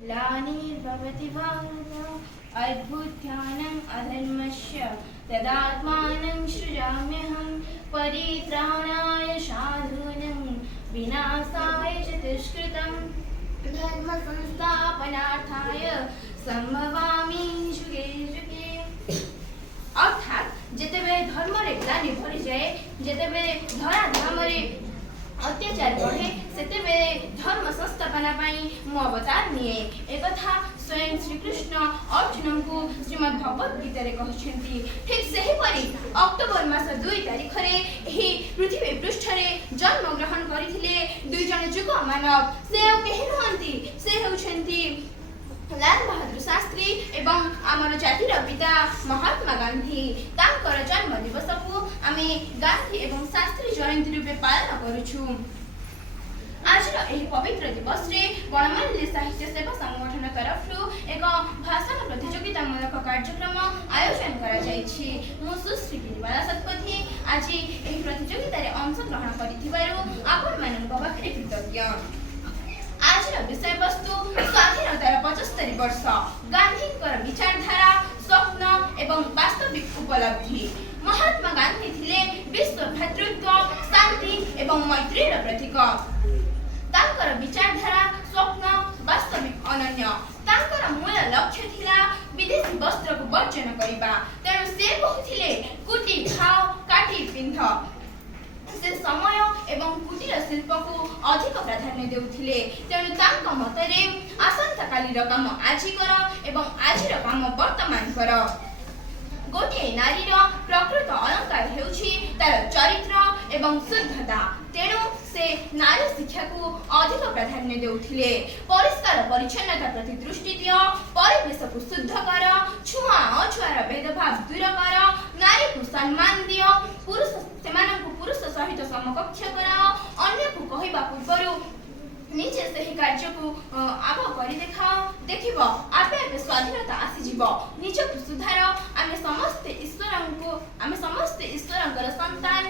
ग्लानिर्भवति भारत अभ्युत्थानम् अधर्मस्य तदात्मानं सृजाम्यहं परित्राणाय साधूनां विनाशाय च दुष्कृतं धर्म संस्थापनार्थाय संभवामि जुगे जुगे। अर्थात जेतेबेले धर्म रे ग्लानि भरी जाए, जेतेबेले धराधाम रे अत्याचार बढ़े, सेतेबेले धर्म संस्थापना पाई मु अवतार निए। एकथा स्वयं श्रीकृष्ण अर्जुन को श्रीमद् भगवत गीता रे कहछन्ती। ठीक सही परी अक्टोबर मास 2 तारिख रे एही पृथ्वी पृष्ठ रे जन्म ग्रहण करिथिले दुई जन जुग मानव। से केहि नहंती, से हेउछन्ती लाल बहादुर शास्त्री एवं आमर जातिर पिता महात्मा गांधी। तांकर जन्म दिवस को आमे गांधी एवं शास्त्री जयंती रूपे पालन करूछु। आज एही पवित्र दिवस रे गणमान्य साहित्य सेवा संगठन तरफ एक भाषण प्रतियोगिता मूलक कार्यक्रम आयोजन करा जायछि। मु सुश्री गिरिबाला सतपथी आज एही प्रतियोगिता रे अंशग्रहण करिथिबारु आपण मानक पाखरे कृतज्ञ। आज विषय वस्तु स्वाधीनतार 75 वर्ष, गांधींकर विचारधारा, स्वप्न एवं वास्तविक उपलब्धि। महात्मा गांधी थिले विश्व भ्रातृत्व, शांति एवं मैत्रीर प्रतीक। तांकर विचारधारा, स्वप्न वास्तविक अनन्य। तांकर मूल लक्ष्य थिला विदेशी वस्त्र को वर्जन करिबा। तेणु से कहुथिले कुटी खाओ काटी पिंध। से समय एवं कुटीर शिल्प को अधिक प्राधान्य देउथिले। तेणु तांक मतरे आसंता कालीर काम आजि कर एवं आजिर काम वर्तमान कर। गोटे नारीर प्रकृत अलंकार हेउछि तार चरित्र एवं शुद्धता। तेणु से नारी शिक्षा को अधिक प्राधान्य देउथिले। परिष्कार परिच्छन्नता प्रति दृष्टि दियो, परिवेश को शुद्ध कर, छुआ अछुआर भेदभाव दूर कर, नारी को सम्मान दियो, पुरुष सेमानकु पुरुष सहित समकक्ष कराओ, अन्य को कहबा पूर्वरु निजे सही कार्य को आग करी देखाओ। देखिबो आपे आपे स्वाधीनता आसी जीवो। निज को सुधार। आमे समस्त ईश्वरंकर संतान।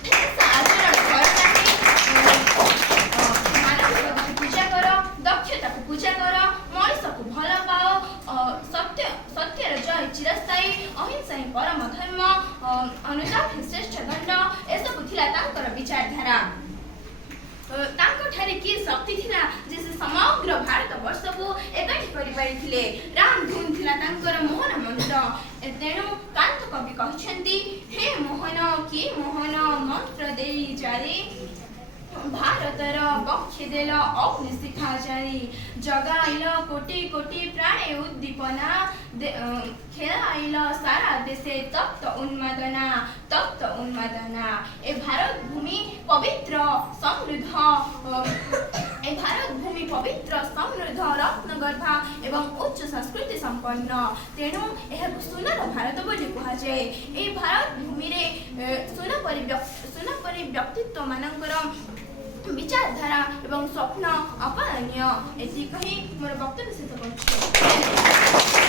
आचरण करतानी मानवता को पूजा करो, दक्षता को पूजा करो, मनुष्य को भल पाओ, सत्यर जय चिरस्थायी, अहिंसा ही परम धर्म, अनुताप ही श्रेष्ठ दंड। एसबु थिला तांकर विचारधारा। तांको ठारे की शक्ति थिला जैसे समग्र भारत वर्ष को एकाठी करि पारिथिले। राम धुन थिला तांकर मोहन मंत्र। तेणु कांत कवि कहछन्ती, हे मोहन की मोहन मंत्र देई जारी, भारतर पक्षे देल अग्नि शिखा जारी, जगाइल कोटि कोटि प्राणे उद्दीपना, खेलाइल सारा देशे तप्त उन्मादना, तप्त उन्मादना। ए भारत भूमि पवित्र समृद्ध रत्नगर्भा एवं उच्च संस्कृति संपन्न। तेणु यह सुंदर भारत बोली कहा जाए। ए भारत भूमि रे सुनपरी व्यक्तित्व मानकर विचारधारा एवं स्वप्न अपरणीय। एति कही मोर वक्तव्य शेष करूछि।